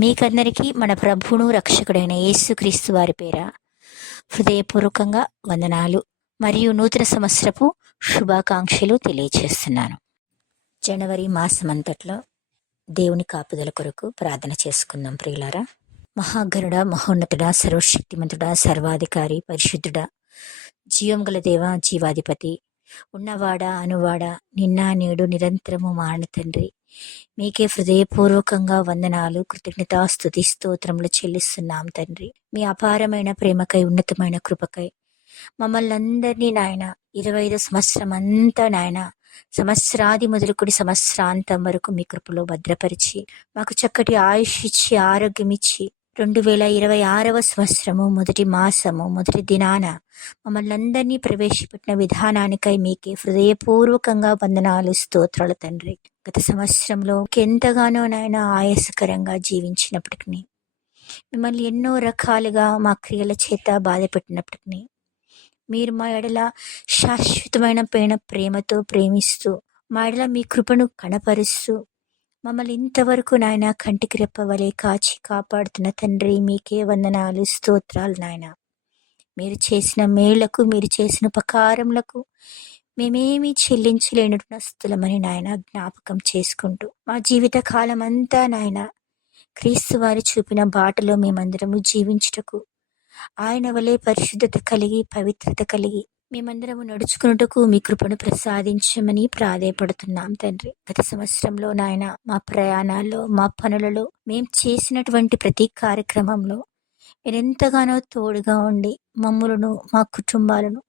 మీకందరికీ మన ప్రభువును రక్షకుడైన యేసుక్రీస్తు వారి పేర హృదయపూర్వకంగా వందనాలు మరియు నూతన సంవత్సరపు శుభాకాంక్షలు తెలియజేస్తున్నాను. జనవరి మాసమంతట్లో దేవుని కాపుదల కొరకు ప్రార్థన చేసుకుందాం. ప్రియులారా, మహాగరుడ, మహోన్నతుడా, సర్వశక్తిమంతుడా, సర్వాధికారి, పరిశుద్ధుడా, జీవం గల దేవ, జీవాధిపతి, ఉన్నవాడా, అనువాడా, నిన్న నేడు నిరంతరము మారణ తండ్రి, మీకే హృదయపూర్వకంగా వందనాలు, కృతజ్ఞతా స్తుతి స్తోత్రములు చెల్లిస్తున్నాం తండ్రి. మీ అపారమైన ప్రేమకై, ఉన్నతమైన కృపకై మమ్మల్ని అందరినీ నాయన 25 సంవత్సరం అంతా నాయన సంవత్సరాది మొదలుకొని సంవత్సరాంతం వరకు మీ కృపలో భద్రపరిచి మాకు చక్కటి ఆయుష్ ఇచ్చి ఆరోగ్యం ఇచ్చి 2026వ సంవత్సరము మొదటి మాసము మొదటి దినాన మమ్మల్ని అందరినీ ప్రవేశపెట్టిన విధానానికై మీకే హృదయపూర్వకంగా వందనాలు, స్తోత్రాలు తండ్రి. గత సంవత్సరంలో ఎంతగానో నాయన ఆయాసకరంగా జీవించినప్పటికీ, మిమ్మల్ని ఎన్నో రకాలుగా మా క్రియల చేత బాధ పెట్టినప్పటికీ, మీరు మా ఎడల శాశ్వతమైన ప్రేమతో ప్రేమిస్తూ మా ఎడల మీ కృపను కనపరుస్తూ మమ్మల్ని ఇంతవరకు నాయన కంటికి రెప్పవలే కాచి కాపాడుతున్న తండ్రి, మీకే వందనాలు, స్తోత్రాలు నాయన. మీరు చేసిన మేళ్లకు, మీరు చేసిన ఉపకారములకు మేమేమీ చెల్లించలేనటువంటి స్థులమని నాయన జ్ఞాపకం చేసుకుంటూ మా జీవిత కాలం అంతా నాయన క్రీస్తు వారి చూపిన బాటలో మేమందరము జీవించుటకు, ఆయన వలె పరిశుద్ధత కలిగి పవిత్రత కలిగి మేమందరము నడుచుకున్నటకు మీ కృపను ప్రసాదించమని ప్రాధేయపడుతున్నాం తండ్రి. గత సంవత్సరంలో నాయన మా ప్రయాణాల్లో, మా పనులలో, మేం చేసినటువంటి ప్రతి కార్యక్రమంలో మీరెంతగానో తోడుగా ఉండి మమ్ములను, మా కుటుంబాలను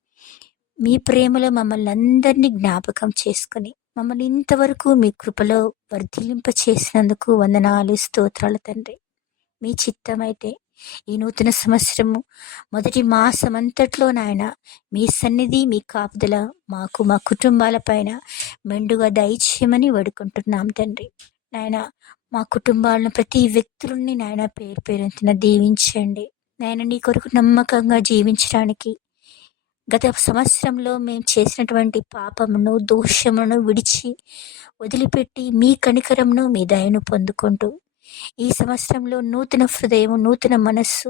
మీ ప్రేమలో మమ్మల్ని అందరినీ జ్ఞాపకం చేసుకుని మమ్మల్ని ఇంతవరకు మీ కృపలో వర్ధిల్లింప చేసినందుకు వందనాలు, స్తోత్రాలు తండ్రి. మీ చిత్తమైతే ఈ నూతన సంవత్సరము మొదటి మాసమంతట్లో నాయన మీ సన్నిధి, మీ కాపుదల మాకు, మా కుటుంబాల పైన మెండుగా దయచేయమని వేడుకుంటున్నాం తండ్రి. నాయన మా కుటుంబాలను, ప్రతి వ్యక్తులని నాయన పేరు పేరున దీవించండి. నాయన నీ కొరకు నమ్మకంగా జీవించడానికి గత సంవత్సరంలో మేము చేసినటువంటి పాపమును, దోషమును విడిచి వదిలిపెట్టి మీ కనికరమును, మీ దయను పొందుకుంటూ ఈ సంవత్సరంలో నూతన హృదయం, నూతన మనస్సు,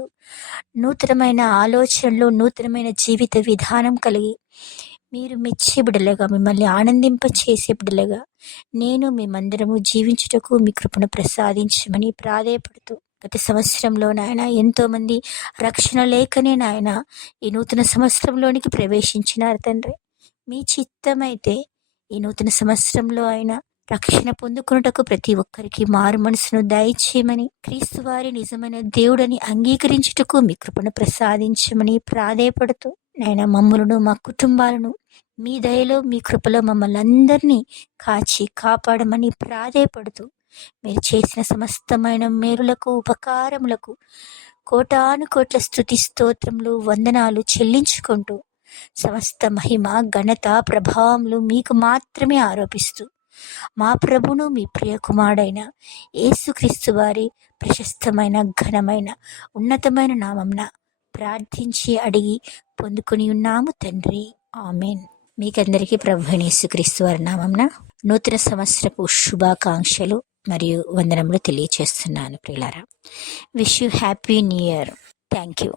నూతనమైన ఆలోచనలు, నూతనమైన జీవిత విధానం కలిగి మీరు మెచ్చే బిడ్డలుగా, మిమ్మల్ని ఆనందింప చేసే బిడ్డలుగా నేను మేమందరము జీవించుటకు మీ కృపను ప్రసాదించమని ప్రాధేయపడుతూ, గత సంవత్సరంలో నాయన ఎంతోమంది రక్షణ లేకనే నాయన ఈ నూతన సంవత్సరంలోనికి ప్రవేశించినారు తండ్రి. మీ చిత్తమైతే ఈ నూతన సంవత్సరంలో ఆయన రక్షణ పొందుకున్నటకు ప్రతి ఒక్కరికి మారు మనసును దయచేయమని, క్రీస్తు వారి నిజమైన దేవుడని అంగీకరించుటకు మీ కృపను ప్రసాదించమని ప్రాధేయపడుతూ, నాయన మమ్ములను, మా కుటుంబాలను మీ దయలో, మీ కృపలో మమ్మల్ని అందరినీ కాచి కాపాడమని ప్రాధేయపడుతూ, మీరు చేసిన సమస్తమైన మేలులకు, ఉపకారములకు కోటాను కోట్ల స్తుతి స్తోత్రములు, వందనాలు చెల్లించుకుంటూ సమస్త మహిమ, ఘనత, ప్రభావములు మీకు మాత్రమే ఆరోపిస్తూ మా ప్రభును, మీ ప్రియ కుమారుడైన యేసుక్రీస్తు వారి ప్రశస్తమైన, ఘనమైన, ఉన్నతమైన నామంన ప్రార్థించి అడిగి పొందుకొని ఉన్నాము తండ్రి. ఆమెన్. మీకందరికీ ప్రభువైన యేసుక్రీస్తు వారి నామంన నూతన సంవత్సరపు శుభాకాంక్షలు మరియు వందనములు తెలియచేస్తున్నాను ప్రియులారా. Wish you happy new year. Thank you.